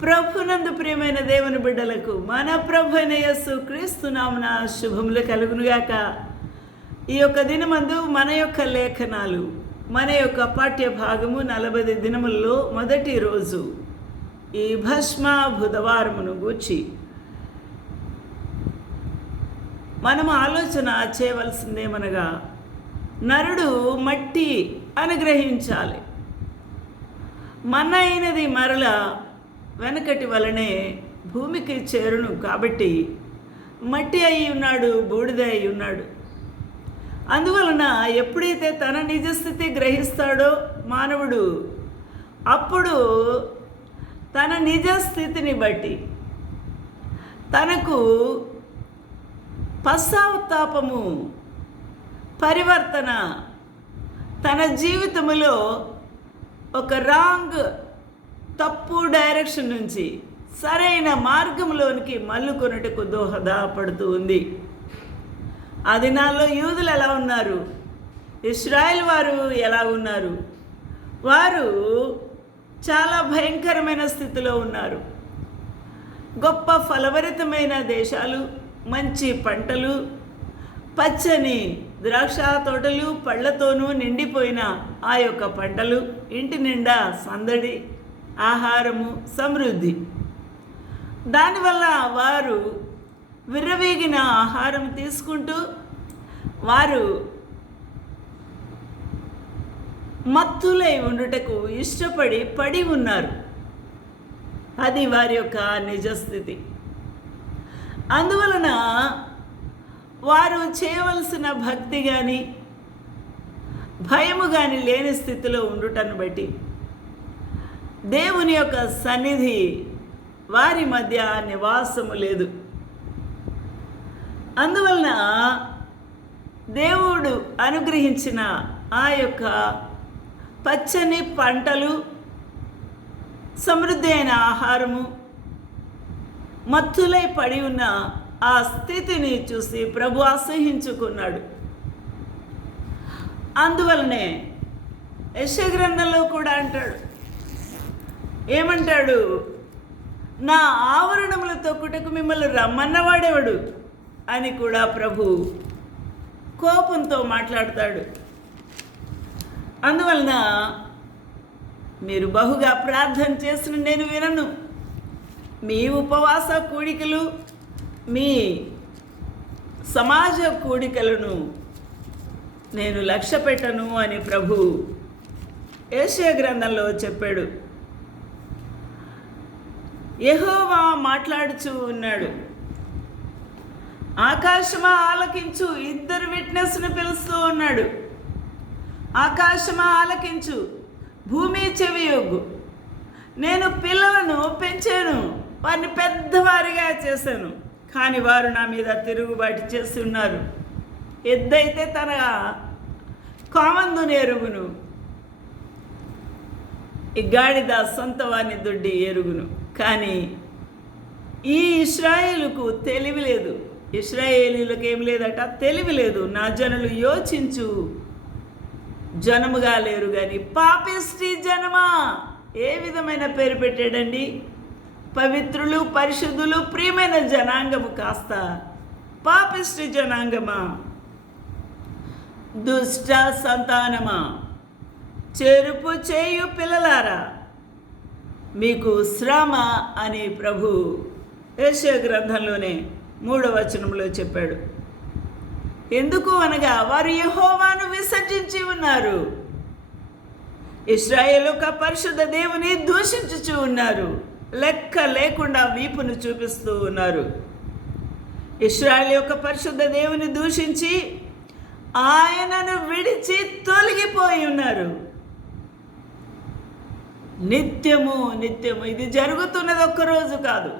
ప్రభునందు ప్రియమైన దేవుని బిడ్డలకు మన ప్రభు అయిన యేసు క్రీస్తు నామన శుభములు కలుగునుగాక. ఈ యొక్క దినమందు మన యొక్క లేఖనాలు మన యొక్క పాఠ్య భాగము నలభై దినముల్లో మొదటి రోజు ఈ భస్మ బుధవారమును గూర్చి మనం ఆలోచన చేయవలసిందేమనగా నరుడు మట్టి అనుగ్రహించాలి. మన అయినది మరల వెనకటి వలనే భూమికి చేరును కాబట్టి మట్టి అయి ఉన్నాడు బూడిద అయి ఉన్నాడు. అందువలన ఎప్పుడైతే తన నిజస్థితి గ్రహిస్తాడో మానవుడు అప్పుడు తన నిజస్థితిని బట్టి తనకు పశ్చాత్తాపము పరివర్తన తన జీవితములో ఒక రాంగ్ తప్పు డైరెక్షన్ నుంచి సరైన మార్గంలోనికి మల్లుకొనుటకు దోహదపడుతూ ఉంది. ఆ దినాల్లో యూదులు ఎలా ఉన్నారు? ఇస్రాయల్ వారు ఎలా ఉన్నారు? వారు చాలా భయంకరమైన స్థితిలో ఉన్నారు. గొప్ప ఫలవరితమైన దేశాలు మంచి పంటలు పచ్చని ద్రాక్ష తోటలు పళ్ళతోనూ నిండిపోయిన ఆ యొక్క పంటలు ఇంటి నిండా సందడి ఆహారము సమృద్ధి. దానివల్ల వారు విర్రవీగిన ఆహారం తీసుకుంటూ వారు మత్తులై ఉండుటకు ఇష్టపడి పడి ఉన్నారు. అది వారి యొక్క నిజస్థితి. అందువలన వారు చేయవలసిన భక్తి కానీ భయము కానీ లేని స్థితిలో ఉండుటను బట్టి దేవుని యొక్క సన్నిధి వారి మధ్య నివాసము లేదు. అందువలన దేవుడు అనుగ్రహించిన ఆ యొక్క పచ్చని పంటలు సమృద్ధి అయిన ఆహారము మత్తులై పడి ఉన్న ఆ స్థితిని చూసి ప్రభు అసహించుకున్నాడు అందువలనే యశగ్రంథంలో కూడా అంటాడు ఏమంటాడు? నా ఆవరణముల తొక్కుటకు మిమ్మల్ని రమ్మన్నవాడేవాడు అని కూడా ప్రభు కోపంతో మాట్లాడతాడు. అందువలన మీరు బహుగా ప్రార్థన చేసిన నేను వినను. మీ ఉపవాస కూడికలు మీ సమాజ కూడికలను నేను లక్ష్య పెట్టను అని ప్రభు ఏషియా గ్రంథంలో చెప్పాడు. యహోవా మాట్లాడుచూ ఉన్నాడు. ఆకాశమా ఆలకించు ఇద్దరు విట్నెస్ను పిలుస్తూ ఉన్నాడు. ఆకాశమా ఆలకించు భూమి చెవియొగ్గు. నేను పిల్లలను పెంచాను వారిని పెద్దవారిగా చేశాను. కానీ వారు నా మీద తిరుగుబాటు చేస్తున్నారు ఎద్దైతే తన కామందుని ఎరుగును ఈ గాడిద సొంత వారిని దొడ్డి ఎరుగును కానీ ఈ ఇస్రాయేలుకు తెలివి లేదు. ఇస్రాయేలీలకు ఏం లేదట? తెలివి లేదు. నా జనులు యోచించు. జనముగా లేరు కానీ పాపిస్టి జనమా? ఏ విధమైన పేరు పెట్టాడండి? పవిత్రులు పరిశుద్ధులు ప్రియమైన జనాంగము కాస్త పాపిష్టి జనాంగమా? దుష్ట సంతానమా? చెరుపు చేయు పిల్లలారా మీకు శ్రమ అని ప్రభు యశ గ్రంథంలోనే మూడవ వచనంలో చెప్పాడు. ఎందుకు అనగా వారు యహోవాను విసర్జించి ఉన్నారు. ఇస్రాయేల్ యొక్క పరిశుద్ధ దేవుని దూషించుచు ఉన్నారు. లెక్క లేకుండా వీపును చూపిస్తూ ఉన్నారు. ఇస్రాయల్ యొక్క పరిశుద్ధ దేవుని దూషించి ఆయనను విడిచి తొలగిపోయి ఉన్నారు. నిత్యము నిత్యము. ఇది జరుగుతున్నది ఒక్కరోజు కాదు.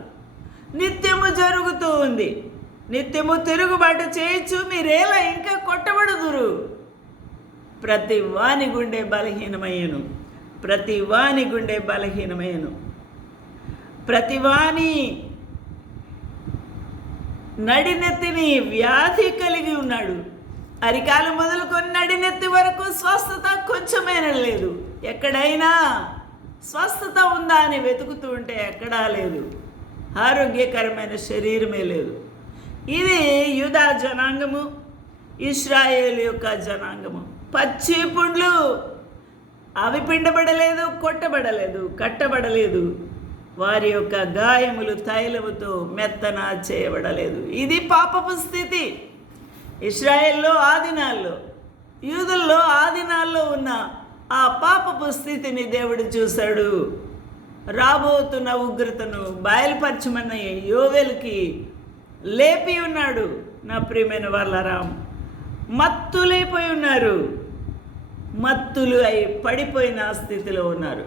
నిత్యము జరుగుతూ ఉంది. నిత్యము తిరుగుబాటు చేయొచ్చు మీరేలా ఇంకా కొట్టబడుదురు. ప్రతి వాని గుండె బలహీనమయ్యను. ప్రతి వాని గుండె బలహీనమయ్యను. ప్రతి వాని నడినెత్తిని వ్యాధి కలిగి ఉన్నాడు. అరికాలు మొదలుకొని నడినెత్తి వరకు స్వస్థత కొంచెమైనా లేదు. ఎక్కడైనా స్వస్థత ఉందా అని వెతుకుతూ ఉంటే ఎక్కడా లేదు. ఆరోగ్యకరమైన శరీరమే లేదు. ఇది యూదా జనాంగము ఇస్రాయేల్ యొక్క జనాంగము. పచ్చి పుండ్లు అవి పిండబడలేదు కొట్టబడలేదు కట్టబడలేదు. వారి యొక్క గాయములు తైలముతో మెత్తన చేయబడలేదు. ఇది పాపపు స్థితి. ఇస్రాయేల్లో ఆదినాల్లో యూదుల్లో ఆదినాల్లో ఉన్న ఆ పాపపు స్థితిని దేవుడు చూశాడు. రాబోతున్న ఉగ్రతను బయలుపరచమన్న యోవేలుకి లేపి ఉన్నాడు నా ప్రియమైన వాళ్ళరాం. మత్తులైపోయి ఉన్నారు. మత్తులు అయి పడిపోయిన స్థితిలో ఉన్నారు.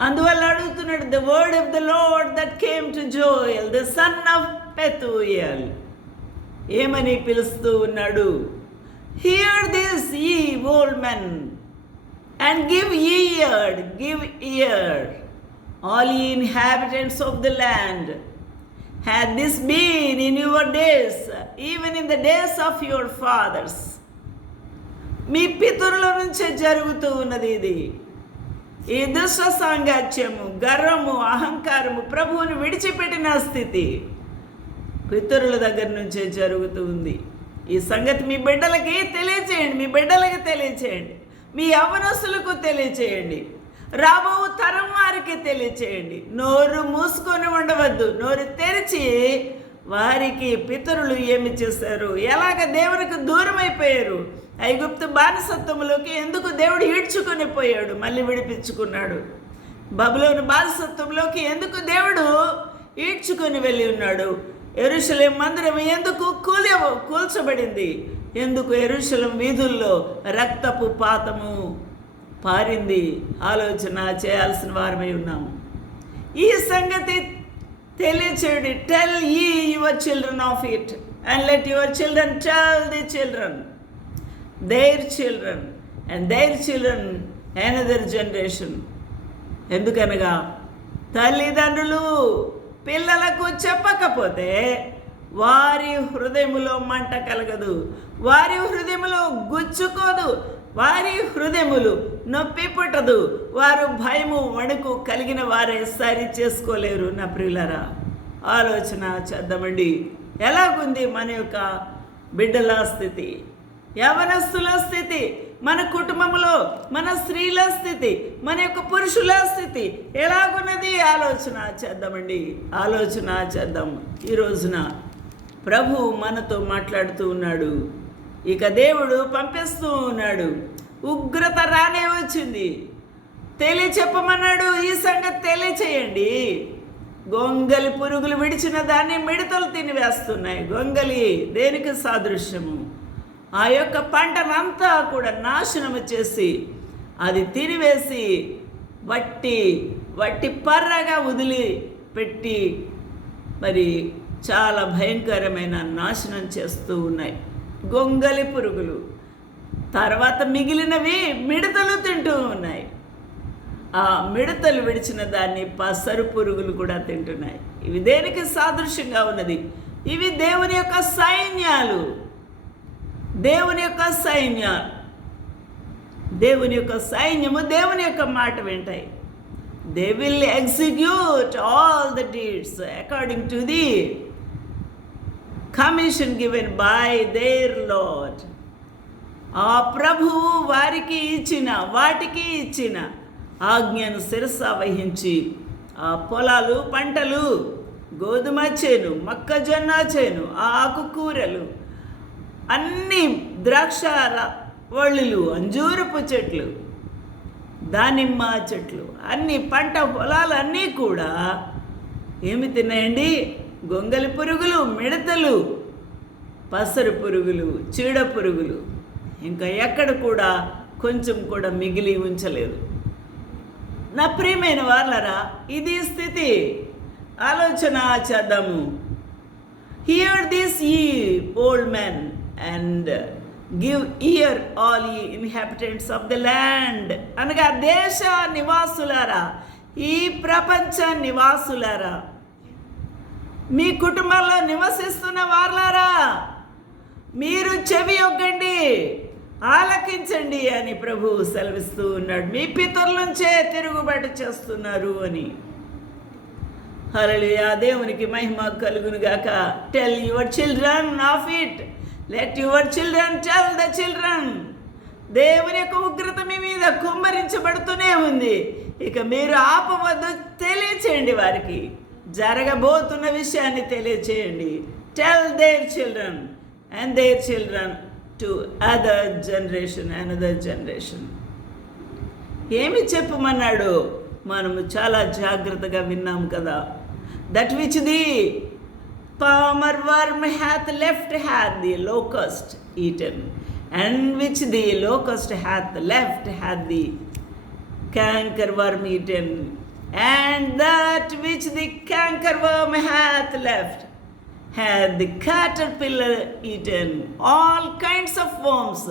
అందువల్ల అడుగుతున్నాడు the word of the Lord that came to Joel the son of Pethuel ఏమని పిలుస్తూ ఉన్నాడు? Hear this ye old men and give eared give ear all ye inhabitants of the land had this been in your days even in the days of your fathers మీ పితరుల నుంచే జరుగుతూ ఉన్నది ఇది. ఈ దుష్ట సాంగాత్యము గర్వము అహంకారము ప్రభువుని విడిచిపెట్టిన స్థితి పితరుల దగ్గర నుంచే జరుగుతూ ఉంది. ఈ సంగతి మీ బిడ్డలకి తెలియచేయండి మీ బిడ్డలకి తెలియచేయండి మీ అవనసులకు తెలియచేయండి రాబో తరం వారికి తెలియచేయండి. నోరు మూసుకొని ఉండవద్దు నోరు తెరిచి వారికి పితరులు ఏమి చేశారు? ఎలాగ దేవునికి దూరం అయిపోయారు ఐగుప్తు బానిసత్వంలోకి ఎందుకు దేవుడు ఈడ్చుకొని పోయాడు? మళ్ళీ విడిపించుకున్నాడు. బబులోని బానిసత్వంలోకి ఎందుకు దేవుడు ఈడ్చుకొని వెళ్ళి ఉన్నాడు? ఎరుషలేం మందిరం ఎందుకు కూలి కూల్చబడింది? ఎందుకు ఎరుశలం వీధుల్లో రక్తపు పాతము పారింది? ఆలోచన చేయాల్సిన వారమై ఉన్నాము ఈ సంగతి తెలియచేయుడి tell ye your children of it and let your children tell the children their children and their children another generation ఎందుకనగా తల్లిదండ్రులు పిల్లలకు చెప్పకపోతే వారి హృదయములో మంట కలగదు వారి హృదయములో గుచ్చుకోదు వారి హృదయములు నొప్పి పుట్టదు వారు భయము వణుకు కలిగిన వారే సరి చేసుకోలేరు. నా ప్రియులరా ఆలోచన చేద్దామండి. ఎలాగుంది మన యొక్క బిడ్డల స్థితి? యవనస్తుల స్థితి? మన కుటుంబంలో మన స్త్రీల స్థితి మన యొక్క పురుషుల స్థితి ఎలాగున్నది? ఆలోచన చేద్దామండి. ఆలోచన చేద్దాం. ఈ రోజున ప్రభు మనతో మాట్లాడుతూ ఉన్నాడు. ఇక దేవుడు పంపిస్తూ ఉన్నాడు. ఉగ్రత రానే వచ్చింది. తెలియచెప్పమన్నాడు. ఈ సంగతి తెలియచేయండి. గొంగలి పురుగులు విడిచిన దాన్ని మిడతలు తినివేస్తున్నాయి. గొంగలి దేనికి సాదృశ్యము? ఆ యొక్క పంటనంతా కూడా నాశనము చేసి అది తినివేసి వట్టి వట్టి పర్రగా వదిలి పెట్టి మరి చాలా భయంకరమైన నాశనం చేస్తూ ఉన్నాయి. గొంగలి పురుగులు తర్వాత మిగిలినవి మిడతలు తింటూ ఉన్నాయి. ఆ మిడతలు విడిచిన దాన్ని పసరు పురుగులు కూడా తింటున్నాయి. ఇవి దేనికి సాదృశ్యంగా ఉన్నది? ఇవి దేవుని యొక్క సైన్యాలు. దేవుని యొక్క సైన్యాలు. దేవుని యొక్క సైన్యము దేవుని యొక్క మాట వింటాయి. They will execute all the deeds according to the commission given by their Lord ఆ ప్రభువు వారికి ఇచ్చిన వాటికి ఇచ్చిన ఆజ్ఞను శిరస వహించి ఆ పొలాలు పంటలు గోధుమ చేను మొక్కజొన్న చేను ఆకుకూరలు అన్ని ద్రాక్ష వళ్ళులు అంజూరపు చెట్లు దానిమ్మ చెట్లు అన్ని పంట పొలాలన్నీ కూడా ఏమి తిన్నాయండి? గొంగలి పురుగులు మిడతలు పసరు పురుగులు చీడ పురుగులు. ఇంకా ఎక్కడ కూడా కొంచెం కూడా మిగిలి ఉంచలేదు. నా ప్రియమైన వాళ్ళరా ఇది స్థితి. ఆలోచన చేద్దాము hear this ye old man and give ear all ye inhabitants of the land అనగా దేశ నివాసులారా ఈ ప్రపంచ నివాసులారా మీ కుటుంబంలో నివసిస్తున్న వారులారా మీరు చెవి ఒగ్గండి ఆలకించండి అని ప్రభు సెలవిస్తూ ఉన్నాడు. మీ పితరులుంచే తిరుగుబాటు చేస్తున్నారు అని. హల్లెలూయా దేవునికి మహిమ కలుగునుగాక. Tell your children of it let your children tell the children దేవుని యొక్క ఉగ్రత మీ మీద కుమ్మరించబడుతూనే ఉంది. ఇక మీరు ఆపవద్దు తెలియచేయండి వారికి. జరగబోతున్న విషయాన్ని తెలియచేయండి. Tell their children and their children to other generation another generation ఏమి చెప్పమన్నాడు? మనము చాలా జాగ్రత్తగా విన్నాం కదా. That which the palmer worm hath left had the locust eaten, and which the locust hath left had the canker worm eaten, and that which the canker worm hath left had the caterpillar eaten. All kinds of worms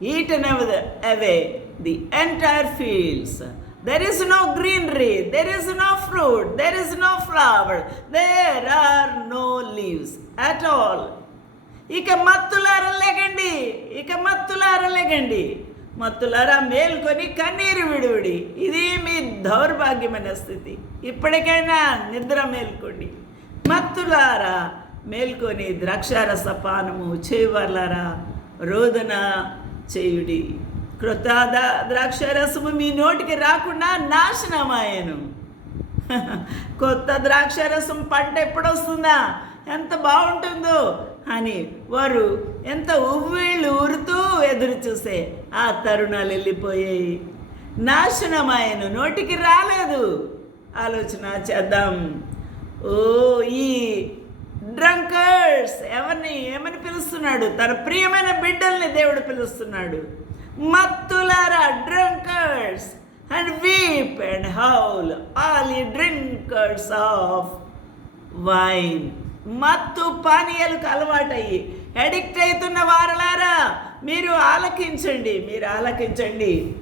eaten away the entire fields. There is no greenery there is no fruit there is no flower there are no leaves at all ఇక మత్తులారలేగండి ఇక మత్తులారలేగండి మత్తులారా మేల్కొని కన్నీరు విడువిడి. ఇది మీ దౌర్భాగ్యమైన స్థితి. ఇప్పటికైనా నిద్ర మేల్కోండి. మత్తులారా మేల్కొని ద్రాక్షారస పానము చేయవర్లారా. రోదన చేయుడి. కృత ద్రాక్షారసము మీ నోటికి రాకుండా నాశనమాయను కొత్త ద్రాక్షారసం పంట ఎప్పుడొస్తుందా? ఎంత బాగుంటుందో అని వారు ఎంత ఉవ్విళ్ళు ఊరుతూ ఎదురు చూసే ఆ తరుణాలు వెళ్ళిపోయాయి. నాశనమాయను నోటికి రాలేదు. ఆలోచన చేద్దాం. ఓ ఈ డ్రంకర్స్ ఎవరిని ఏమని పిలుస్తున్నాడు? తన ప్రియమైన బిడ్డల్ని దేవుడు పిలుస్తున్నాడు. మత్తులారా drunkards and weep and howl all ye drinkers of wine. మత్తు పానీయాలకు అలవాటయ్యి. అడిక్ట్ అవుతున్న వారలారా మీరు ఆలకించండి మీరు ఆలకించండి.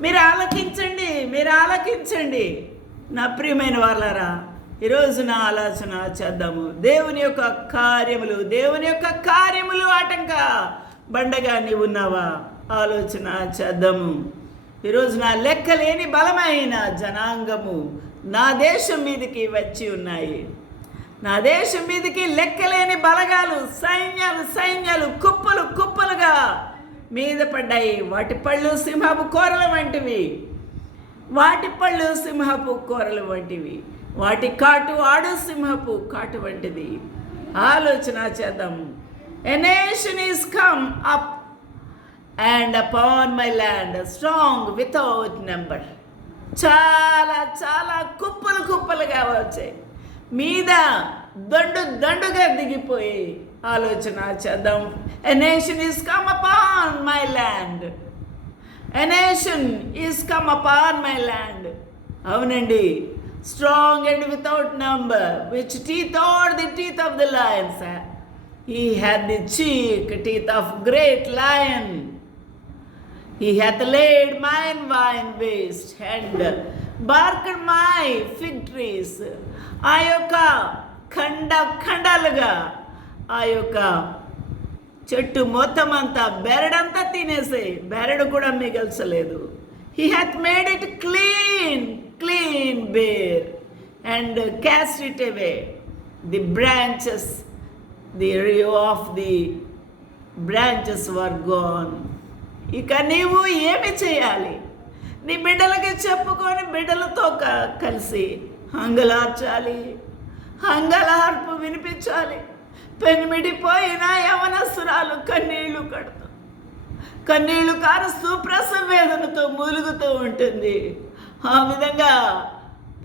మీరు ఆలకించండి మీరు ఆలకించండి. నా ప్రియమైన వాళ్ళారా ఈరోజు నా ఆలోచన చేద్దాము. దేవుని యొక్క కార్యములు దేవుని యొక్క కార్యములు ఆటంక. బండగా ఉన్నావా ఆలోచన చేద్దాము. ఈరోజు నా లెక్కలేని బలమైన జనాంగము నా దేశం మీదకి వచ్చి ఉన్నాయి. నా దేశం మీదకి లెక్కలేని బలగాలు సైన్యాలు సైన్యాలు కుప్పలు కుప్పలుగా మీద పడ్డాయి. వాటి పళ్ళు సింహపు కూరల వంటివి. వాటి పళ్ళు సింహపు కూరలు వంటివి. వాటి కాటు ఆడు సింహపు కాటు వంటిది. ఆలోచన చేద్దాం. A nation is come up and upon my land strong without number చాలా చాలా కుప్పలు కుప్పలుగా వచ్చాయి. మీద దండు దండుగా దిగిపోయి ఆలోచన చేద్దాం. A nation is come upon my land a nation is come upon my land అవునండి. Strong and without number which teeth are the teeth of the lions he had the cheek teeth of great lion He hath laid mine wine waste and barked my fig trees. ఆ యొక్క ఖండ ఖండాలుగా ఆ యొక్క చెట్టు మొత్తం అంతా బెరడంతా తినేసి బెరడు కూడా మిగల్చలేదు he hath made it clean clean bare and cast it away the branches the of the branches were gone ఇక నీవు ఏమి చేయాలి? నీ బిడ్డలకి చెప్పుకొని బిడ్డలతో క- కలిసి హంగలార్చాలి. హంగలార్పు వినిపించాలి. పెనిమిడిపోయిన యవనసురాలు కన్నీళ్ళు కడుతూ కన్నీళ్ళు కారుస్తూ ప్రసవ వేదనతో మూలుగుతూ ఉంటుంది. ఆ విధంగా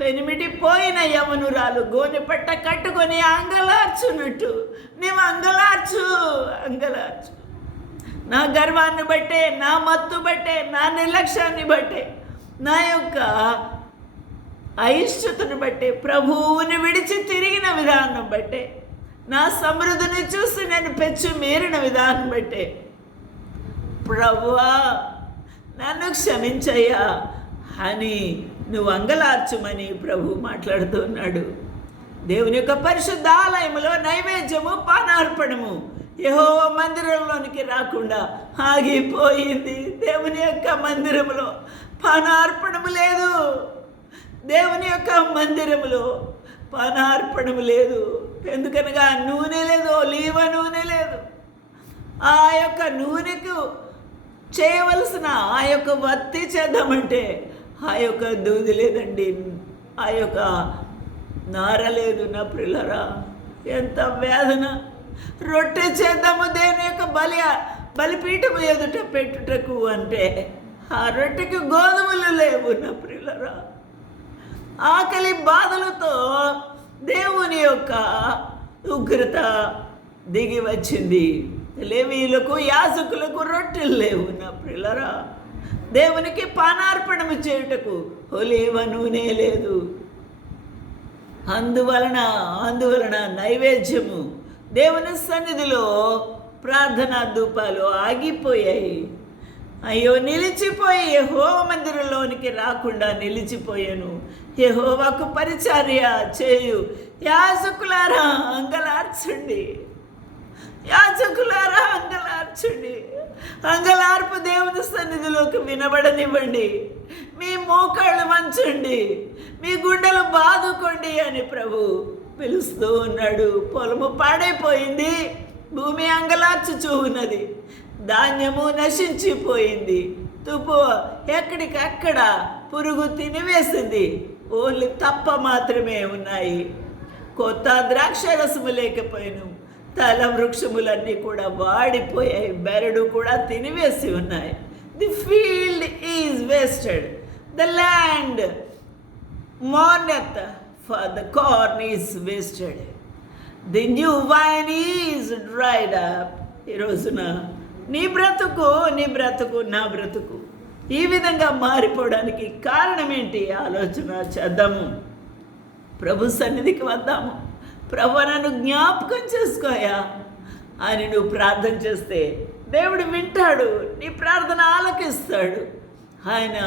పెనిమిటి పోయిన యవనురాలు గోనెపట్ట కట్టుకొని అంగలార్చున్నట్టు నీవు అంగలార్చు అంగలార్చు నా గర్వాన్ని బట్టే నా మత్తు బట్టే నా నిర్లక్ష్యాన్ని బట్టే నా యొక్క అయిష్టతను బట్టే ప్రభువుని విడిచి తిరిగిన విధానం బట్టే నా సమృద్ధిని చూసి నేను పెచ్చు మీరిన విధానం బట్టే ప్రభువా నన్ను క్షమించయ్యా అని నువ్వు అంగలార్చుమని ప్రభు మాట్లాడుతున్నాడు దేవుని యొక్క పరిశుద్ధ ఆలయములో నైవేద్యము పానార్పణము యహో మందిరంలోనికి రాకుండా ఆగిపోయింది. దేవుని యొక్క మందిరంలో పానార్పణము లేదు. దేవుని యొక్క మందిరములో పానార్పణము లేదు. ఎందుకనగా నూనె లేదు ఒలీవ నూనె లేదు. ఆ యొక్క నూనెకు చేయవలసిన ఆ యొక్క వత్తి చేద్దామంటే ఆ యొక్క దూది లేదండి. ఆ యొక్క నార లేదు నా ప్రిల్లరా. ఎంత వేదన. రొట్టె చేద్దాము దేని యొక్క బలి బలిపీఠము ఎదుట పెట్టుటకు అంటే ఆ రొట్టెకి గోధుమలు లేవు నా ప్రిల్లరా ఆకలి బాధలతో దేవుని యొక్క ఉగ్రత దిగి వచ్చింది. లేవీలకు యాజకులకు రొట్టెలు లేవు నా ప్రిల్లరా దేవునికి పానార్పణము చేయుటకు ఒలీవ నూనె లేదు. అందువలన అందువలన నైవేద్యము దేవుని సన్నిధిలో ప్రార్థనా ధూపాలు ఆగిపోయాయి. అయ్యో నిలిచిపోయి యహోవ మందిరంలోనికి రాకుండా నిలిచిపోయాను. యహోవాకు పరిచర్య చేయు. యాజకులారా అంగలార్చండి. యాజకులారా అంగలార్చండి. అంగలార్పు దేవుని సన్నిధిలోకి వినబడనివ్వండి. మీ మోకాళ్ళు వంచండి. మీ గుండెలు బాదుకోండి అని ప్రభు. పిలుస్తూ ఉన్నాడు. పొలము పాడైపోయింది. భూమి అంగలార్చుచూ ఉన్నది ధాన్యము నశించిపోయింది. తుప్పు ఎక్కడికక్కడ పురుగు తినివేసింది. ఓన్లీ తప్ప మాత్రమే ఉన్నాయి. కొత్త ద్రాక్ష రసము లేకపోయాను తల వృక్షములన్నీ కూడా వాడిపోయాయి. బెరడు కూడా తినివేసి ఉన్నాయి. The field is wasted the land mourneth for the corn is wasted. The new wine is dried up ఈ రోజున నీ బ్రతుకు నీ బ్రతుకు నా బ్రతుకు. ఈ విధంగా మారిపోవడానికి కారణం ఏంటి? ఆలోచన చేద్దాము. ప్రభు సన్నిధికి వద్దాము. ప్రభు నన్ను జ్ఞాపకం చేసుకోయా అని నువ్వు ప్రార్థన చేస్తే దేవుడు వింటాడు. నీ ప్రార్థన ఆలకిస్తాడు. ఆయన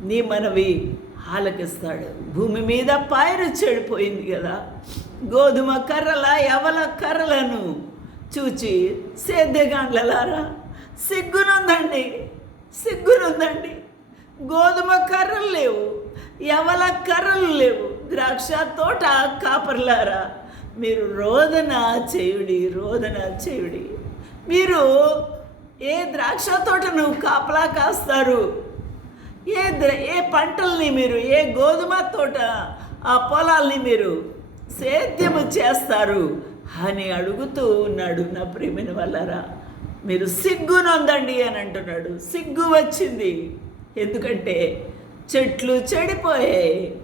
నీ మనవి ఆలకిస్తాడు. భూమి మీద పైరు చెడిపోయింది కదా. గోధుమ కర్రల ఎవల కర్రలను చూచి సేద్యగాండ్లలారా సిగ్గునుందండి సిగ్గునుందండి. గోధుమ కర్రలు లేవు ఎవల కర్రలు లేవు ద్రాక్ష తోట కాపర్లారా. మీరు రోదన చేయుడి రోదన చేయుడి. మీరు ఏ ద్రాక్ష తోటను కాపలా కాస్తారు? ఏ ఏ పంటల్ని మీరు ఏ గోధుమ తోట ఆ పొలాల్ని మీరు సేద్యము చేస్తారు అని అడుగుతూ ఉన్నాడు నా ప్రేమిని వల్లరా. మీరు సిగ్గునొందండి అని అంటున్నాడు. సిగ్గు వచ్చింది. ఎందుకంటే చెట్లు చెడిపోయాయి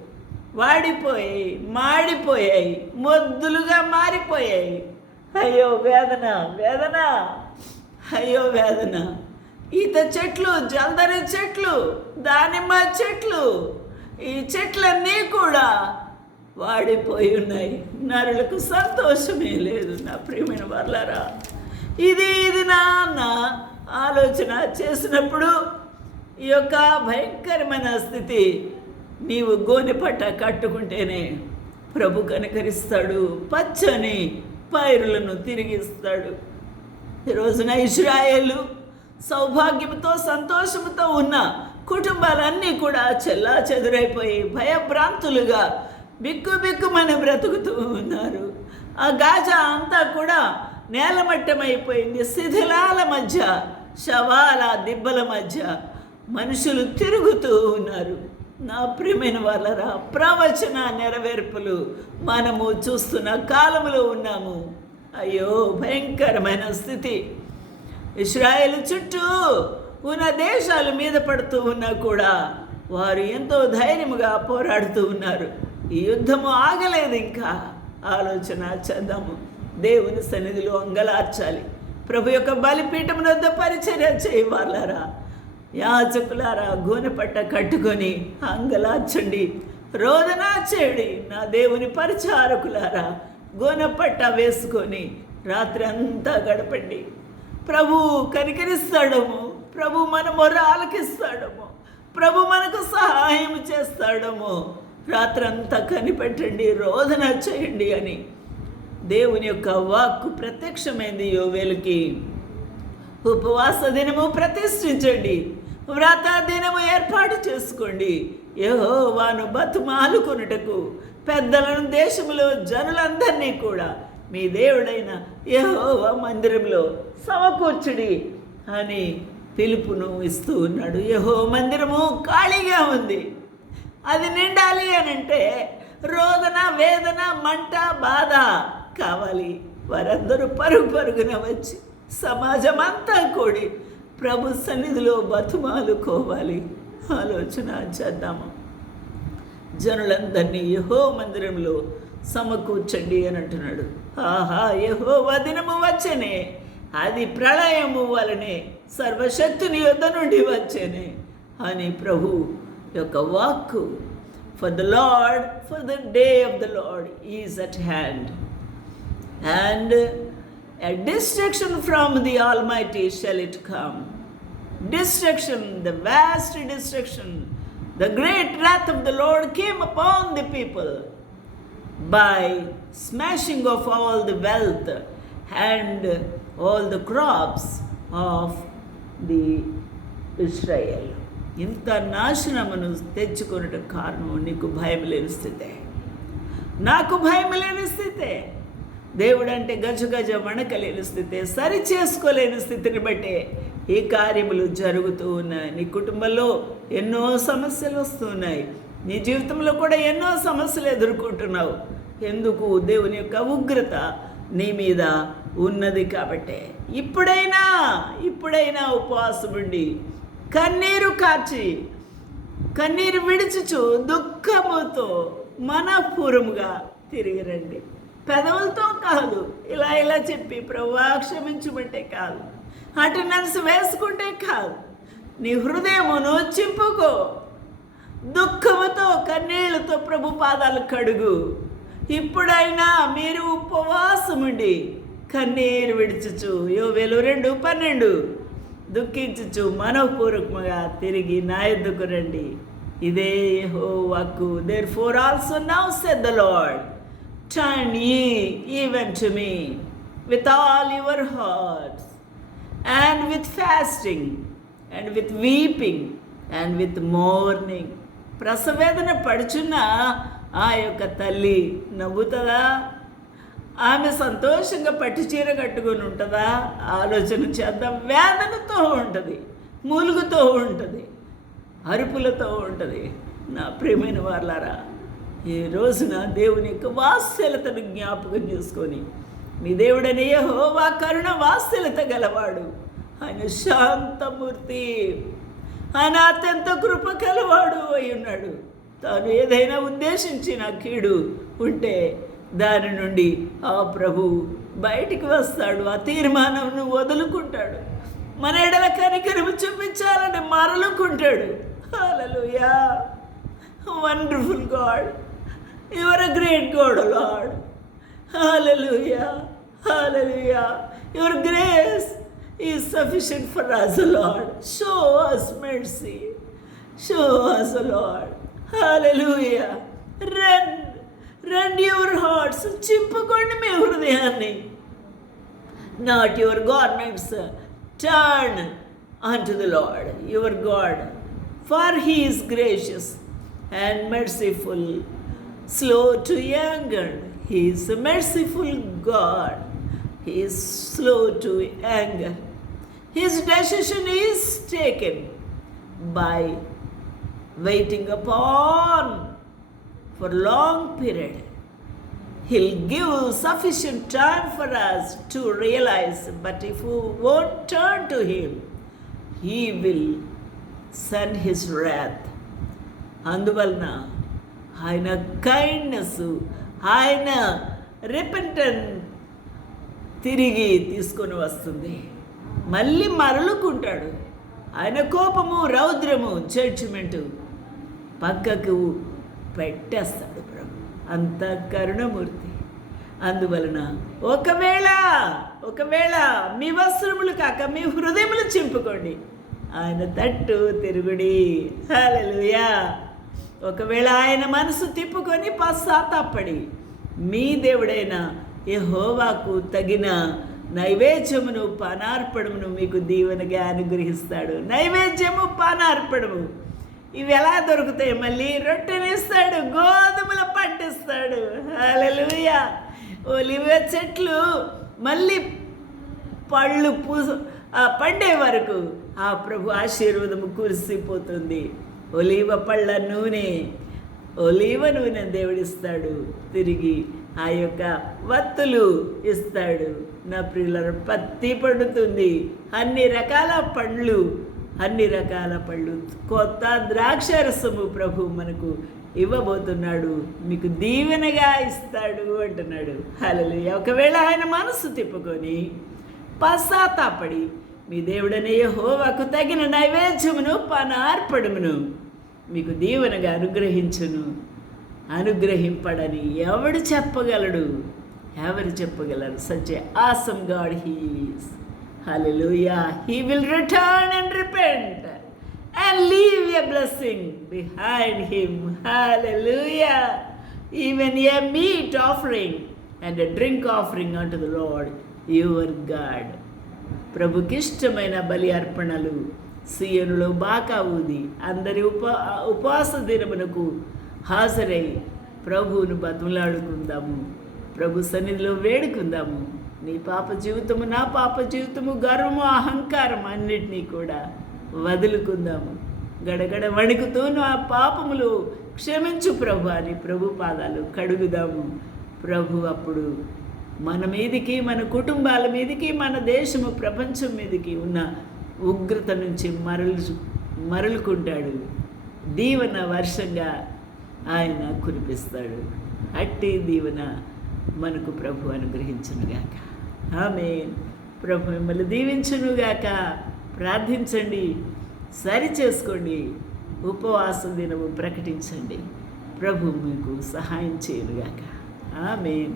వాడిపోయాయి మాడిపోయాయి మొద్దులుగా మారిపోయాయి. అయ్యో వేదన వేదన అయ్యో వేదన. ఈత చెట్లు జల్దరి చెట్లు దానిమ్మ చెట్లు ఈ చెట్లన్నీ కూడా వాడిపోయి ఉన్నాయి. నరులకు సంతోషమే లేదు నా ప్రియమైన వాళ్ళరా ఇది ఇది నాన్న ఆలోచన చేసినప్పుడు ఈ యొక్క భయంకరమైన స్థితి నీవు గోనెపట్ట కట్టుకుంటేనే ప్రభు కనికరిస్తాడు పచ్చని పైరులను తిరిగిస్తాడు. రోజున ఇస్రాయేలు సౌభాగ్యంతో సంతోషంతో ఉన్న కుటుంబాలన్నీ కూడా చెల్లా చెదురైపోయి భయభ్రాంతులుగా బిక్కు బిక్కుమని బ్రతుకుతూ ఉన్నారు. ఆ గాజా అంతా కూడా నేలమట్టమైపోయింది శిథిలాల మధ్య శవాల దిబ్బల మధ్య మనుషులు తిరుగుతూ ఉన్నారు. నా ప్రియమైన వాళ్ళరా ప్రవచన నెరవేర్పులు మనము చూస్తున్న కాలంలో ఉన్నాము. అయ్యో భయంకరమైన స్థితి. ఇస్రాయేల్ చుట్టూ ఉన్న దేశాలు మీద పడుతూ ఉన్నా కూడా వారు ఎంతో ధైర్యముగా పోరాడుతూ ఉన్నారు. ఈ యుద్ధము ఆగలేదు ఇంకా. ఆలోచన చేద్దాము దేవుని సన్నిధిలో అంగలార్చాలి. ప్రభు యొక్క బలిపీఠం వద్ద పరిచర్య చేయవాలరా యాచకులారా గోనెపట్ట కట్టుకొని అంగలార్చండి. రోదనా చేయండి నా దేవుని పరిచారకులారా. గోనెపట్ట వేసుకొని రాత్రి అంతా గడపండి. ప్రభు కనికరిస్తాడము. ప్రభు మన మొర ఆలకిస్తాడము ప్రభు మనకు సహాయం చేస్తాడము. రాత్రంతా కనిపెట్టండి రోదన చేయండి అని. దేవుని యొక్క వాక్కు ప్రత్యక్షమైంది యోవేలకి. ఉపవాస దినము ప్రతిష్ఠించండి. వ్రత దినము ఏర్పాటు చేసుకోండి. ఏహో వాను బతుమాలుకొనుటకు పెద్దలను దేశములో జనులందరినీ కూడా మీ దేవుడైన యహోవ మందిరంలో సమకూర్చుడి అని పిలుపును ఇస్తూ ఉన్నాడు. యహో మందిరము ఖాళీగా ఉంది. అది నిండాలి అని అంటే రోదన వేదన మంట బాధ కావాలి. వారందరూ పరుగు పరుగున వచ్చి సమాజం అంతా కూడి ప్రభు సన్నిధిలో బతుమాలుకోవాలి. ఆలోచన చేద్దాము. జనులందరినీ యహో మందిరంలో సమకూర్చండి అని అంటున్నాడు. ఆహా యహో వదినము వచ్చనే అది ప్రళయము వలనే సర్వశక్తుని యొద్ద నుండి వచ్చేనే అని ప్రభు యొక్క వాక్కు for the Lord for the day of the Lord is at hand and a destruction from the Almighty shall it come. Destruction, the vast destruction, the great wrath of the Lord came upon the people By smashing of all the wealth and all the crops of the Israel ఇంత నాశనమును తెచ్చుకొనుట కారణం నీకు భయం లేని స్థితే. నాకు భయం లేని స్థితే. దేవుడు అంటే గజ గజ వణకలేని స్థితే సరి చేసుకోలేని స్థితిని బట్టే ఈ కార్యములు జరుగుతూ ఉన్నాయి. నీ కుటుంబంలో ఎన్నో సమస్యలు వస్తున్నాయి నీ జీవితంలో కూడా ఎన్నో సమస్యలు ఎదుర్కొంటున్నావు. ఎందుకు? దేవుని యొక్క ఉగ్రత నీ మీద ఉన్నది కాబట్టే. ఇప్పుడైనా ఇప్పుడైనా ఉపవాసం ఉండి కన్నీరు కాచి కన్నీరు విడిచుచు దుఃఖముతో మనపూర్వముగా తిరిగి రండి. పెదవులతో కాదు ఇలా ఇలా చెప్పి ప్రభా క్షమించమంటే కాదు. అటెండెన్స్ వేసుకుంటే కాదు. నీ హృదయమును చింపుకో. దుఃఖముతో కన్నీళ్ళతో ప్రభు పాదాలు కడుగు. ఇప్పుడైనా మీరు ఉపవాసముండి కన్నీరు విడిచుచు. యోవేలు రెండు పన్నెండు. దుఃఖించుచు మనోపూర్వకముగా తిరిగి నా ఎద్దుకు రండి. ఇదే హో వాక్కు therefore also now said the Lord turn ye even to me with all your hearts and with fasting and with weeping and with mourning. ప్రసవేదన పడుచున్న ఆ యొక్క తల్లి నవ్వుతుందా? ఆమె సంతోషంగా పట్టు చీర కట్టుకొని ఉంటుందా? ఆలోచన చేద్దాం. వేదనతో ఉంటుంది మూలుగుతో ఉంటుంది అరుపులతో ఉంటుంది. నా ప్రియమైన వాళ్ళారా ఈ రోజున దేవుని యొక్క వాత్సలతను జ్ఞాపకం చేసుకొని మీ దేవుడని వా కరుణ వాత్సలత గలవాడు. ఆయన శాంతమూర్తి. ఆయన అత్యంత కృప కలవాడు అయి ఉన్నాడు. తాను ఏదైనా ఉద్దేశించిన కీడు ఉంటే దాని నుండి ఆ ప్రభు బయటికి వస్తాడు. ఆ తీర్మానంను వదులుకుంటాడు. మన ఎడల కనికరము చూపించాలని మరలుకుంటాడు. Hallelujah. Wonderful God your a great God Lord hallelujah hallelujah your grace is sufficient for us Lord show us mercy show us Lord hallelujah rend rend your hearts చింపుకోండి మీ హృదయాన్ని not your garments. Turn unto the Lord your God, for he is gracious and merciful, slow to anger. He is a merciful God. He is slow to anger. His decision is taken by waiting upon for long period. He'll give sufficient time for us to realize, but if we won't turn to Him, He will send His wrath. అందువలన ఆయన kindness ఆయన repentant తిరిగి తీసుకొని వస్తుంది మళ్ళీ మరలుకుంటాడు. ఆయన కోపము రౌద్రము judgement పక్కకు పెట్టేస్తాడు ప్రభు. అంత కరుణమూర్తి. అందువలన ఒకవేళ ఒకవేళ మీ వస్త్రములు కాక మీ హృదయములు చింపుకోండి. ఆయన తట్టు తిరుగుడి. హలలుయా ఒకవేళ ఆయన మనసు తిప్పుకొని పశ్చాత్తాపడి మీ దేవుడైన యహోవాకు తగిన నైవేద్యమును పానార్పణమును మీకు దీవెనగా అనుగ్రహిస్తాడు. నైవేద్యము పానార్పణము. ఇవి ఎలా దొరుకుతాయి? మళ్ళీ రొట్టెనిస్తాడు గోధుమల పట్టిస్తాడు హల్లెలూయా. ఒలివ చెట్లు మళ్ళీ పళ్ళు పూస ఆ పండే వరకు ఆ ప్రభు ఆశీర్వాదము కురిసిపోతుంది ఒలీవ పళ్ళ నూనె ఒలీవ నూనె దేవుడిస్తాడు. తిరిగి ఆ యొక్క వత్తులు ఇస్తాడు. నా ప్రియులను పత్తి పండుతుంది. అన్ని రకాల పండ్లు అన్ని రకాల పళ్ళు కొత్త ద్రాక్షరసము ప్రభు మనకు ఇవ్వబోతున్నాడు. మీకు దీవెనగా ఇస్తాడు అంటున్నాడు. హలలు ఒకవేళ ఆయన మనసు తిప్పుకొని పశ్చాత్తాపడి మీ దేవుడనే హోవాకు తగిన నైవేద్యమును పనార్పడమును మీకు దీవెనగా అనుగ్రహించును. అనుగ్రహింపడని ఎవడు చెప్పగలడు? ఎవరు చెప్పగలరు? Such awesome God he's hallelujah he will return and repent and leave a blessing behind him hallelujah even a meat offering and a drink offering unto the Lord your God ప్రభుకిష్టమైన బలి అర్పణలు సీయనులో బాకా ఊది. అందరి ఉపా ఉపవాస దినమునకు హాజరై ప్రభువును బతులాడుకుందాము ప్రభు సన్నిధిలో వేడుకుందాము. నీ పాప జీవితము నా పాప జీవితము గర్వము అహంకారం అన్నిటినీ కూడా వదులుకుందాము. గడగడ వణుకుతూ నా పాపములు క్షమించు ప్రభు అని ప్రభు పాదాలు కడుగుదాము. ప్రభు అప్పుడు మన మీదికి మన కుటుంబాల మీదికి మన దేశము ప్రపంచం మీదికి ఉన్న ఉగ్రత నుంచి మరలు మరలుకుంటాడు. దీవన వర్షంగా ఆయన కురిపిస్తాడు. అట్టి దీవన మనకు ప్రభు అనుగ్రహించునుగాక. ఆమె ప్రభు మిమ్మల్ని దీవించునుగాక. ప్రార్థించండి. సరి చేసుకోండి. ఉపవాస దినము ప్రకటించండి. ప్రభు మీకు సహాయం చేయనుగాక. ఆమె